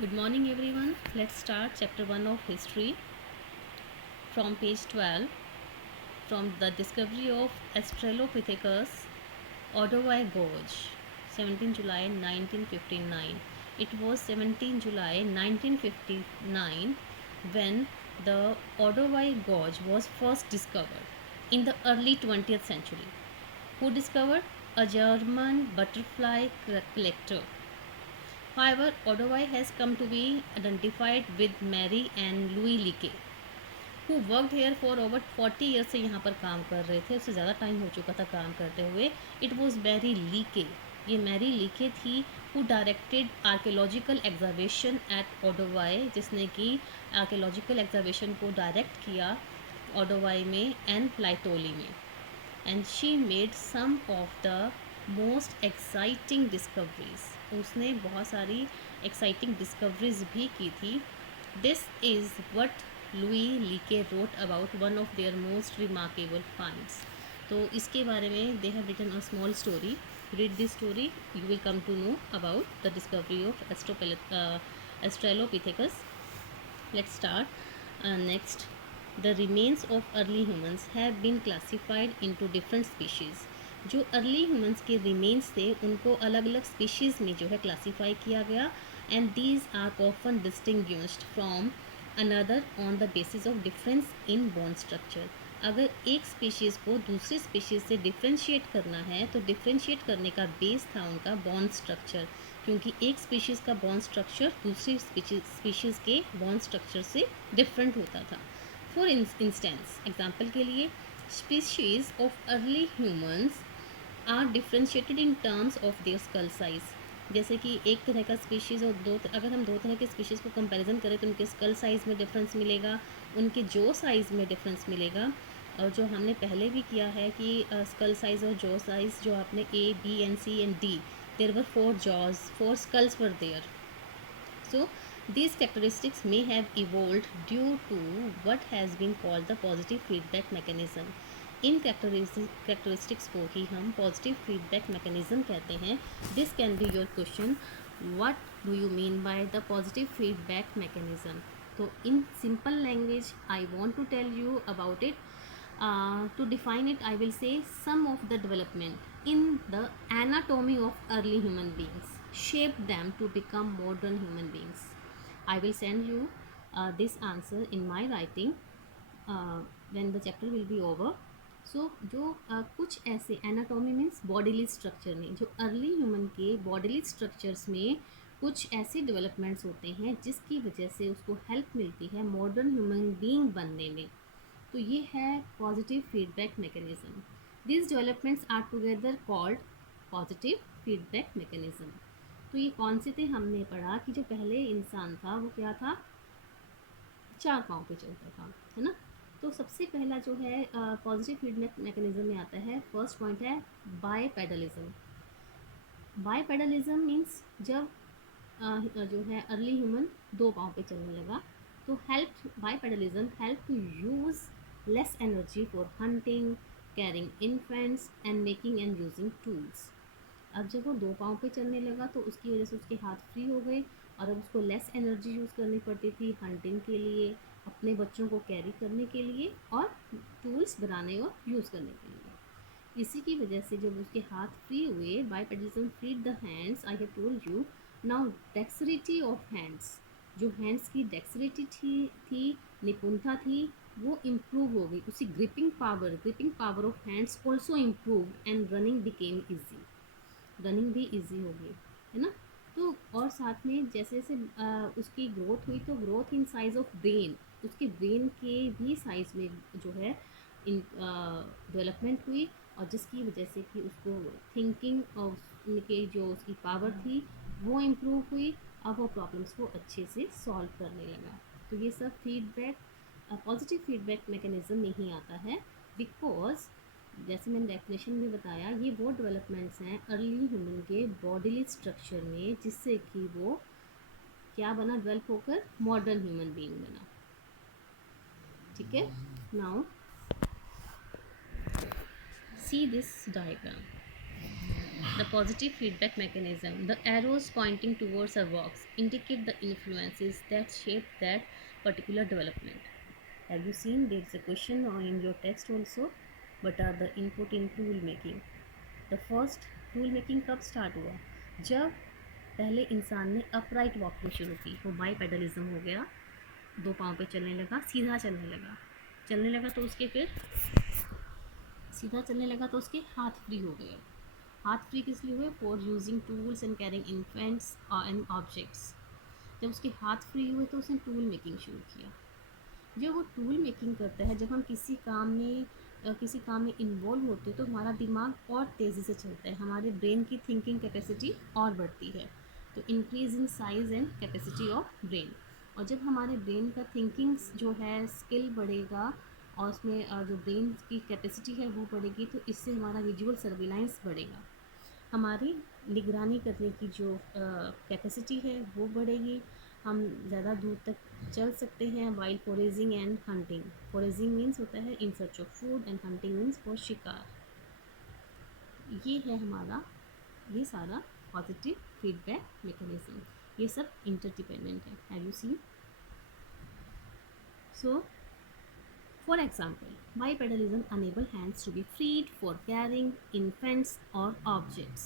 Good morning, everyone. Let's start chapter 1 of history from page 12 from the discovery of Australopithecus Odovi Gorge, 17 July 1959. It was 17 July 1959 when the Odovi Gorge was first discovered in the early 20th century. Who discovered? A German butterfly collector. However, Odovi has come to be identified with Mary and Louis Leakey, who worked here for over 40 years से यहाँ पर काम कर रहे थे. उससे ज़्यादा time हो चुका था काम करते हुए. It was Mary Leakey. ये मैरी लीके थी who directed archaeological excavation at Odovi, जिसने कि archaeological excavation को डायरेक्ट किया Odovi में and Laetoli में. And she made some of the most exciting discoveries. उसने बहुत सारी exciting discoveries भी की थी. This is what Louis Leakey wrote about one of their most remarkable finds. तो इसके बारे में they have written a small story. Read this story, you will come to know about the discovery of Australopithecus. Let's start. Next, the remains of early humans have been classified into different species. जो early humans के remains थे उनको अलग अलग species में जो है classify किया गया. And these are often distinguished from another on the basis of difference in bone structure. अगर एक स्पीशीज़ को दूसरी स्पीशीज़ से डिफ्रेंशिएट करना है तो डिफ्रेंशिएट करने का बेस था उनका बॉन स्ट्रक्चर, क्योंकि एक स्पीशीज़ का बॉन स्ट्रक्चर दूसरी स्पीशीज़ के बॉन स्ट्रक्चर से डिफरेंट होता था. फॉर इंस्टेंस, एग्जाम्पल के लिए, species of early humans are differentiated in terms of their skull size. जैसे कि एक तरह का स्पीशीज़ और अगर हम दो तरह के स्पीशीज़ को कंपैरिजन करें तो उनके स्कल साइज़ में डिफरेंस मिलेगा, उनके जो साइज़ में डिफरेंस मिलेगा. और जो हमने पहले भी किया है कि स्कल साइज़ और जो साइज़ जो आपने A B and C and D, there were 4 jaws, 4 skulls were there. So these characteristics may have evolved due to what has been called the positive feedback mechanism. इन characteristics को ही हम positive feedback mechanism कहते हैं. This can be your question, what do you mean by the positive feedback mechanism. तो in simple language I want to tell you about it. To define it, I will say some of the development in the anatomy of early human beings shaped them to become modern human beings. I will send you this answer in my writing when the chapter will be over. So जो कुछ ऐसे anatomy means bodily structure में, जो early human के bodily structures में कुछ ऐसे developments होते हैं जिसकी वजह से उसको हेल्प मिलती है मॉडर्न ह्यूमन बीइंग बनने में. तो ये है positive feedback mechanism. This developments are together called positive feedback mechanism. तो ये कौन से थे हमने पढ़ा कि जो पहले इंसान था वो क्या था, 4 पाँव पे चलता था, है ना. तो सबसे पहला जो है पॉजिटिव फीडबैक मैकेनिज्म में आता है, फर्स्ट पॉइंट है बायपेडलिज्म. बायपेडलिज्म मीन्स जब जो है अर्ली ह्यूमन 2 पाँव पे चलने लगा तो bipedalism help to use less energy for hunting, carrying infants and making and using tools. अब जब वो 2 पाँव पे चलने लगा तो उसकी वजह से उसके हाथ फ्री हो गए और अब उसको लेस एनर्जी यूज़ करनी पड़ती थी हंटिंग के लिए, अपने बच्चों को कैरी करने के लिए और टूल्स बनाने और यूज़ करने के लिए. इसी की वजह से जब उसके हाथ फ्री हुए, bipedalism freed the hands. I have told you now dexterity of hands. जो हैंड्स की डेक्सरिटी थी निपुणता थी वो इम्प्रूव हो गई. उसी gripping power of hands also improve and running became easy. Running भी इजी हो गई, है ना. तो और साथ में जैसे जैसे उसकी ग्रोथ हुई तो growth in size of brain, उसके ब्रेन के भी साइज में जो है इन डेवलपमेंट हुई और जिसकी वजह से कि उसको थिंकिंग और उनके जो उसकी पावर थी वो इम्प्रूव हुई. अब वो प्रॉब्लम्स को अच्छे से सॉल्व करने लगा. तो ये सब फीडबैक पॉजिटिव फीडबैक मैकेनिज्म में ही आता है. बिकॉज जैसे मैंने डेफिनेशन में बताया ये वो डेवलपमेंट्स हैं अर्ली ह्यूमन के बॉडीली स्ट्रक्चर में जिससे कि वो क्या बना, डेवलप होकर मॉडर्न ह्यूमन बीइंग बना. ठीक है. Now see this diagram. The positive feedback mechanism. The arrows pointing towards our works indicate the influences that shape that particular development. Have you seen there is a question in your text also? What are the input in tool making? The first tool making कब start हुआ? जब पहले इंसान ने upright walking शुरू की, वो by पेडलिज्म हो गया, दो पाँव पे चलने लगा, सीधा चलने लगा तो उसके फिर सीधा चलने लगा तो उसके हाथ फ्री हो गए। हाथ फ्री किस लिए हुए? For using tools and carrying infants and objects. जब उसके हाथ फ्री हुए तो उसने टूल मेकिंग शुरू किया। जब वो टूल मेकिंग करता है, जब हम किसी काम में इन्वॉल्व होते हैं तो हमारा दिमाग और तेज़ी से चलता है, हमारे ब्रेन की थिंकिंग कैपेसिटी और बढ़ती है। तो increase in size and capacity of brain. और जब हमारे ब्रेन का थिंकिंग जो है स्किल बढ़ेगा और उसमें जो ब्रेन की कैपेसिटी है वो बढ़ेगी, तो इससे हमारा विजुअल सर्विलांस बढ़ेगा, हमारी निगरानी करने की जो कैपेसिटी है वो बढ़ेगी, हम ज़्यादा दूर तक चल सकते हैं। Wild foraging and hunting. Foraging means होता है in search of food and hunting means for शिकार। ये है हमारा ये सारा पॉजिटिव फीडबैक मैकेनिज्म। ये सब इंटरडिपेंडेंट है। Have you seen? So for example, bipedalism enable hands to be freed for carrying infants or objects.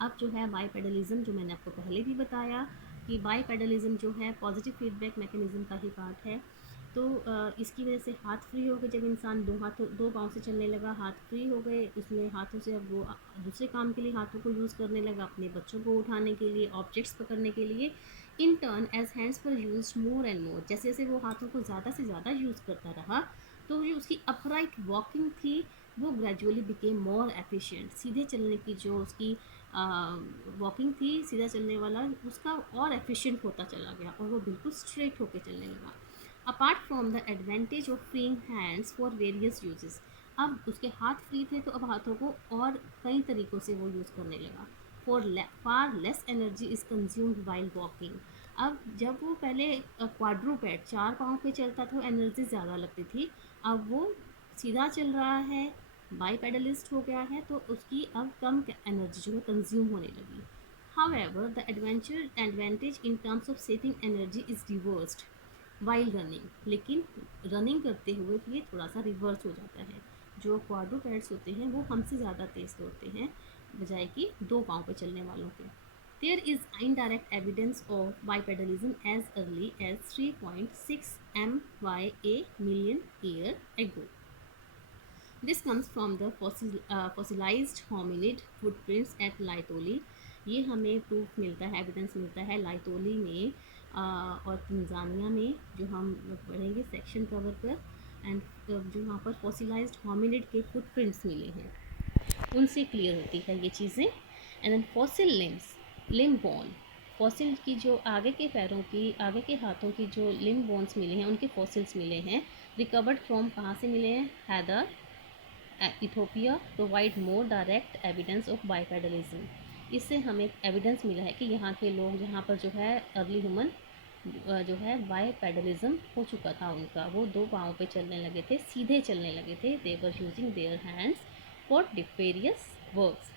अब जो है बाईपेडलिज्म, जो मैंने आपको पहले भी बताया कि बाईपेडलिज्म जो है पॉजिटिव फीडबैक मैकेनिज्म का ही पार्ट है। तो इसकी वजह से हाथ फ्री हो गए। जब इंसान दो पाँव से चलने लगा, हाथ फ्री हो गए, उसमें हाथों से अब वो दूसरे काम के लिए हाथों को यूज़ करने लगा, अपने बच्चों को उठाने के लिए, ऑब्जेक्ट्स पकड़ने के लिए। इन टर्न एज हैंड्स पर यूज मोर एंड मोर, जैसे जैसे वो हाथों को ज़्यादा से ज़्यादा यूज़ करता रहा, तो जो उसकी अपराइट वॉकिंग थी वो ग्रेजुअली बिकेम मोर एफिशिएंट। सीधे चलने की जो उसकी वॉकिंग थी, सीधा चलने वाला, उसका और एफिशिएंट होता चला गया और वो बिल्कुल स्ट्रेट होकर चलने लगा। Apart from the advantage of freeing hands for various uses, अब उसके हाथ फ्री थे तो अब हाथों को और कई तरीक़ों से वो यूज़ करने लगा। Far less energy is consumed while walking. अब जब वो पहले क्वाड्रूपेड चार पाँव पे चलता था, एनर्जी ज़्यादा लगती थी। अब वो सीधा चल रहा है, बाईपेडलिस्ट हो गया है, तो उसकी अब कम एनर्जी जो है कंज्यूम होने लगी। However, the advantage in terms of saving energy is reversed while running. लेकिन रनिंग करते हुए ये थोड़ा सा रिवर्स हो जाता है। जो क्वाड्रूपेड्स होते हैं वो हमसे ज़्यादा तेज़ दौड़ते हैं बजाय कि दो पाँव पे चलने वालों के। There is indirect evidence of bipedalism as early as 3.6 MYA million year ago. This comes from the fossilized hominid footprints at लाइटोली। ये हमें प्रूफ मिलता है, एविडेंस मिलता है लाइटोली में और तंजानिया में, जो हम पढ़ेंगे सेक्शन कवर पर। एंड जो वहाँ पर फॉसिलाइज्ड होमिनिड के फुटप्रिंट्स मिले हैं उनसे क्लियर होती है ये चीज़ें। And then fossil limbs, limb bone, fossil की जो आगे के पैरों की, आगे के हाथों की जो लिम बोन्स मिले हैं, उनके फॉसिल्स मिले हैं। रिकवर्ड फ्रॉम कहाँ से मिले हैं? Hadar, Ethiopia, provide more direct evidence of bipedalism. इससे हमें एविडेंस मिला है कि यहाँ के लोग, जहाँ पर जो है अर्ली ह्यूमन जो है बाईपेडलिज्म हो चुका था उनका, वो दो पाँव पे चलने लगे थे, सीधे चलने लगे थे। They were using their hands for various works.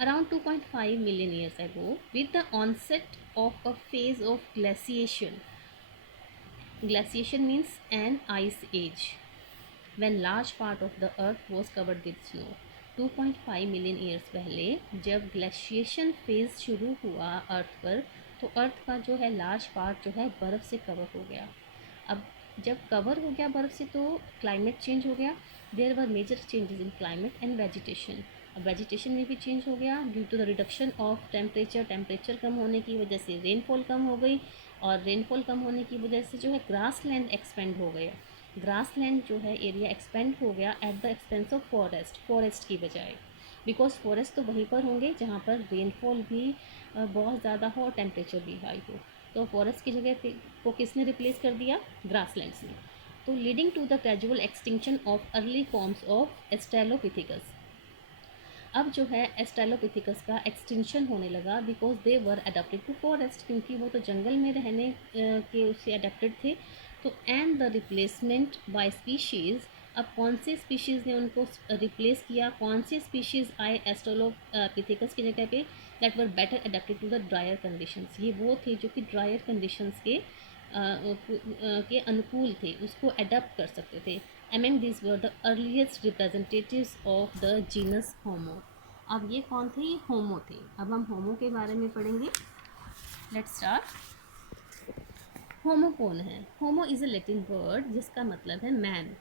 Around 2.5 million years ago, with the onset of a phase of glaciation, glaciation means an ice age, when large part of the earth was covered with snow. 2.5 million years पहले जब glaciation phase शुरू हुआ अर्थ पर, तो अर्थ का जो है large part जो है बर्फ़ से कवर हो गया। अब जब कवर हो गया बर्फ़ से तो क्लाइमेट चेंज हो गया। There were major changes in climate and vegetation. अब वेजिटेशन में भी चेंज हो गया due to the reduction of temperature. Temperature कम होने की वजह से रेनफॉल कम हो गई, और रेनफॉल कम होने की वजह से जो है ग्रास लैंड एक्सपेंड हो गया। ग्रास लैंड जो है एरिया एक्सपेंड हो गया at the expense of forest की बजाय, बिकॉज फॉरेस्ट तो वहीं पर होंगे जहाँ पर रेनफॉल भी बहुत ज़्यादा हो और टेम्परेचर भी हाई हो। तो फॉरेस्ट की जगह को किसने रिप्लेस कर दिया? ग्रासलैंड्स ने। तो leading to the gradual extinction of early forms of australopithecus. अब जो है एस्ट्रेलोपिथिकस का एक्सटिंक्शन होने लगा because they were adapted to forest, क्योंकि वो तो जंगल में रहने के उससे अडेप्टेड थे। तो and the replacement bye species अब कौन से स्पीशीज़ ने उनको रिप्लेस किया, कौन से स्पीशीज़ आए एस्ट्रोलोपिथेकस की जगह पे that were better adapted to the drier conditions. ये वो थे जो कि ड्रायर कंडीशंस के अनुकूल थे, उसको अडेप्ट कर सकते थे। Among these were the earliest representatives of the genus Homo। अब ये कौन थे? ये होमो थे। अब हम होमो के बारे में पढ़ेंगे। Let's start. होमो कौन है? Homo is a Latin word जिसका मतलब है मैन।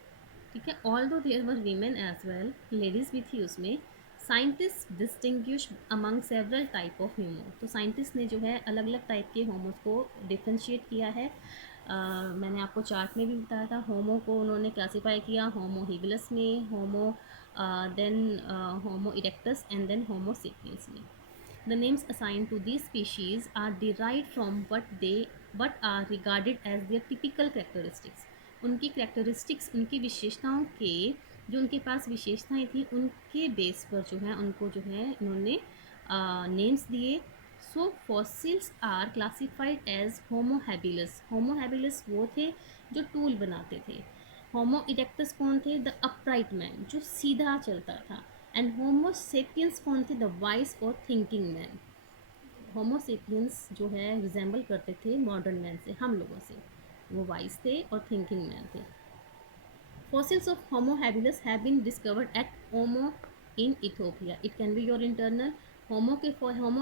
ठीक है, although there were women as well, ladies भी थी उसमें। Scientist distinguish among several type of Homo. तो साइंटिस्ट ने जो है अलग अलग टाइप के होमोस को डिफ्रेंशिएट किया है। मैंने आपको चार्ट में भी बताया था, होमो को उन्होंने क्लासीफाई किया होमो हिबिलस में, Homo then Homo erectus and then Homo sapiens में। The names assigned to these species are derived from what are regarded as their typical characteristics। उनकी characteristics, उनकी विशेषताओं के, जो उनके पास विशेषताएं थी उनके बेस पर जो है उनको जो है इन्होंने नेम्स दिए। So fossils are classified as Homo habilis. Homo habilis वो थे जो टूल बनाते थे। होमो इरेक्टस कौन थे? द अपराइट मैन, जो सीधा चलता था। एंड होमो सेपियंस कौन थे? द वाइस और थिंकिंग मैन। होमो सेपियंस जो है रिजेंबल करते थे मॉडर्न मैन से, हम लोगों से। वो वाइस थे और थिंकिंग मैन थे। Fossils of Homo habilis have been discovered at Homo in Ethiopia। It can be your internal। Homo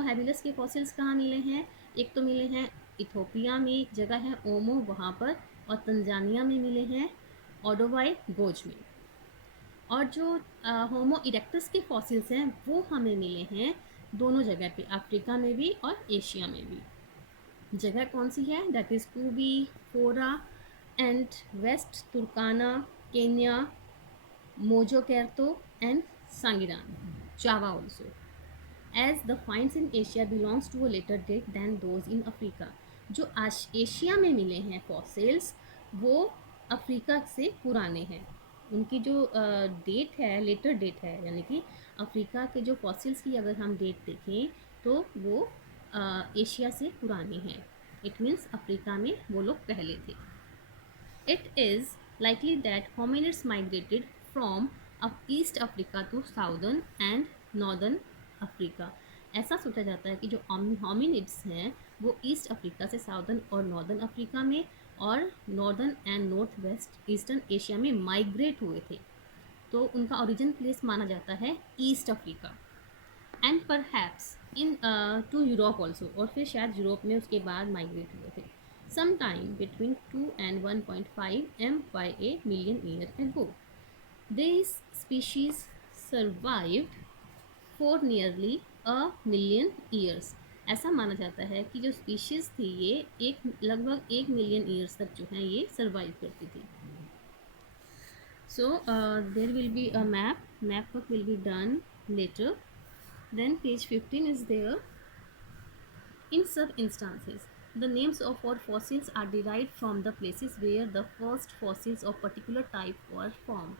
habilis के fossils कहाँ मिले हैं? एक तो मिले हैं इथोपिया में, एक जगह है ओमो वहाँ पर, और तंजानिया में मिले हैं ओडोवाई गोज में। और जो होमो इरेक्टस के फॉसिल्स हैं वो हमें मिले हैं दोनों जगह पे, अफ्रीका में भी और एशिया में भी। जगह कौन सी है? That is Koobi, Fora and West Turkana, Kenya, Mojokerto and Sangiran, Java also. As the finds in Asia belongs to a later date than those in Africa. जो एशिया में मिले हैं फॉसिल्स वो अफ्रीका से पुराने हैं। उनकी जो डेट है लेटर डेट है, यानी कि अफ्रीका के जो फॉसिल्स की अगर हम डेट देखें तो वो एशिया से पुरानी हैं। इट मीन्स अफ्रीका में वो लोग पहले थे। It is likely that hominids migrated from East Africa to Southern and Northern Africa। ऐसा सोचा जाता है कि जो होमिनिड्स हैं वो ईस्ट अफ्रीका से साउदर्न और नॉर्दर्न अफ्रीका में और northern and north west eastern Asia में माइग्रेट हुए थे। तो उनका ओरिजिन प्लेस माना जाता है East Africa. And perhaps into Europe also, और फिर शायद यूरोप में उसके बाद माइग्रेट हुए थे। Some time between 2 and 1.5 MYA million year ago। These species survived for nearly a million years। ऐसा माना जाता है कि जो स्पीशीज़ थी ये लगभग 1 मिलियन ईयर्स तक जो है ये सर्वाइव करती थी। So there will be a map work will be done later। Then page 15 is there। In some instances, the names of our fossils are derived from the places where the first fossils of particular type were formed।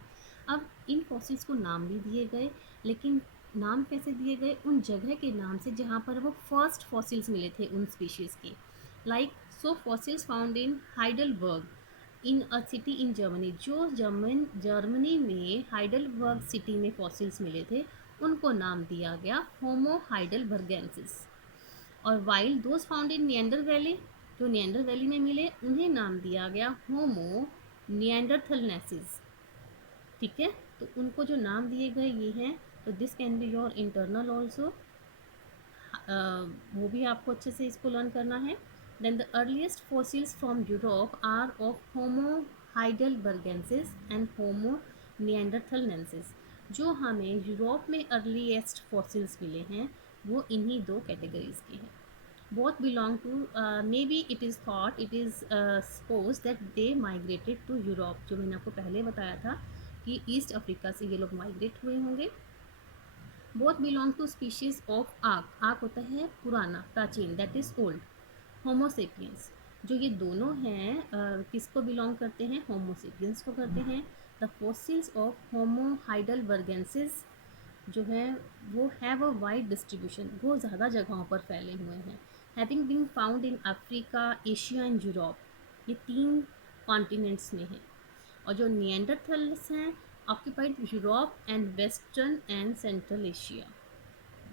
अब इन fossils को नाम भी दिए गए, लेकिन नाम कैसे दिए गए? उन जगह के नाम से जहाँ पर वो फर्स्ट fossils मिले थे उन species के। Like so fossils found in Heidelberg in a city in Germany. जो जर्मनी में हाइडलबर्ग सिटी में फॉसिल्स मिले थे उनको नाम दिया गया होमो हाइडलबर्गेंसिस। और while those found in Neander valley, जो नियंडर वैली में मिले उन्हें नाम दिया गया होमो नियंडरथलनेसिस। ठीक है, तो उनको जो नाम दिए गए ये हैं। तो this can be your internal also, वो भी आपको अच्छे से इसको लर्न करना है। Then the earliest fossils from Europe are of Homo heidelbergensis and Homo neanderthalensis. जो हमें यूरोप में अर्लीस्ट फॉसिल्स मिले हैं वो इन्हीं दो कैटेगरीज के हैं। both belong to maybe it is thought it is supposed that they migrated to Europe। जो मैंने आपको पहले बताया था कि ईस्ट अफ्रीका से ये लोग माइग्रेट हुए होंगे। Both belong to species of arc. Arc होता है पुराना, प्राचीन, दैट इज ओल्ड। होमोसेपियंस, जो ये दोनों हैं किसको बिलोंग करते हैं? होमोसेपियंस को करते हैं। द फॉसिल्स ऑफ होमो हाइडलबर्गेंसिस जो है वो हैव अ वाइड डिस्ट्रीब्यूशन, वो ज़्यादा जगहों पर फैले हुए हैं। Having been found in Africa, Asia and Europe, ये 3 कॉन्टिनेंट्स में हैं। और जो निएंडरथल्स हैं occupied Europe and western and central Asia.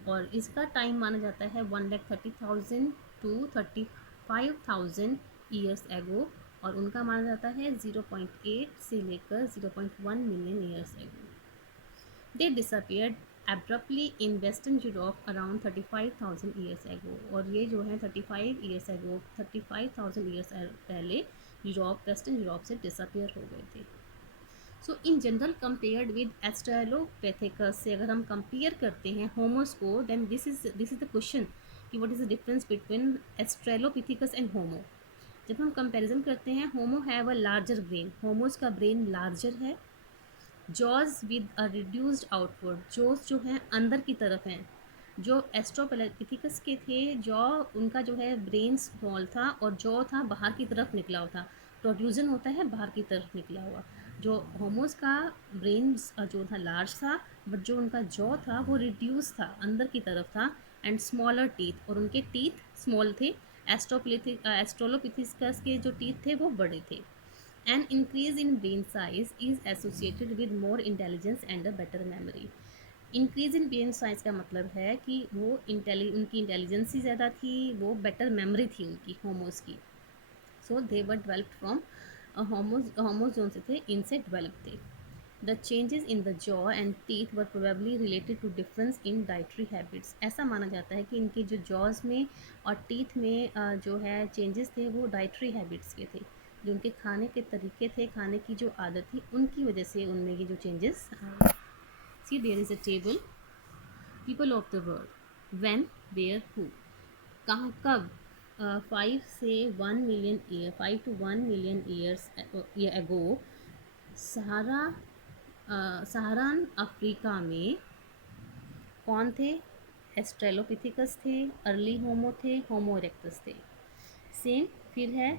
और इसका टाइम माना जाता है 1,30,000 टू 35,000 ईयर्स एगो, और उनका माना जाता है 0.8 से लेकर 0.1 million years ago. They disappeared abruptly in western Europe around 35,000 years ago, और ये जो है 35,000 ईयर्स पहले यूरोप, वेस्टर्न यूरोप से डिसअपियर हो गए थे। So in general compared with australopithecus से अगर हम कंपेयर करते हैं होमोस को, then this is the question कि what is the difference between australopithecus and Homo. जब हम कंपैरिजन करते हैं, Homo have a larger brain, Homos का ब्रेन लार्जर है। Jaws with a reduced outward, jaws जो है अंदर की तरफ हैं। जो एस्ट्रोपिथिकस के थे, जॉ उनका जो है ब्रेन स्मॉल था और जॉ था बाहर की तरफ निकला हुआ था। प्रोड्यूजन होता है बाहर की तरफ निकला हुआ। जो होमोस का ब्रेन जो था लार्ज था, बट जो उनका जॉ था वो रिड्यूस था, अंदर की तरफ था, एंड स्मॉलर टीथ, और उनके टीथ स्मॉल थे। एस्ट्रोलोपिथिकस के जो टीथ थे वो बड़े थे। An increase in brain size is associated with more intelligence and a better memory. Increase in brain size का मतलब है कि वो उनकी इंटेलिजेंसी ज़्यादा थी, वो बेटर मेमोरी थी उनकी, होमोस की। So they were developed from homos जो से थे इनसे डेवलप थे। The changes in the jaw and teeth were probably related to difference in dietary habits. ऐसा माना जाता है कि इनके जो जॉज में और टीथ में जो है चेंजेस थे वो डाइटरी हैबिट्स के थे। जो उनके खाने के तरीके थे, खाने की जो आदत थी, उनकी वजह से उनमें ये जो चेंजेस आए। See there is a table. People of the world, when, where, who, कहाँ, कब। 5 to 1 मिलियन ईयर्स एगो सहारा सहारान अफ्रीका में कौन थे? एस्ट्रेलोपिथिकस थे, अर्ली होमो थे, होमो इरेक्टस थे। सेम फिर है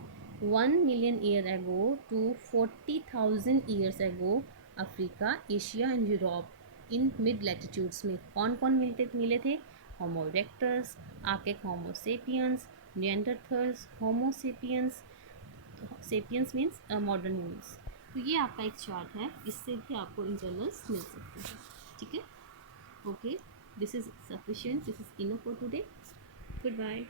1 million year ago to 40,000 years ago Africa, Asia and Europe in mid latitudes में कौन कौन मिले थे? Homo erectus, archaic Homo sapiens, Neanderthals, Homo sapiens. Sapiens means modern humans. तो ये आपका एक चार्ट है, इससे भी आपको इंटरवल्स मिल सकते हैं। ठीक है, okay, this is sufficient, this is enough for today. Good bye.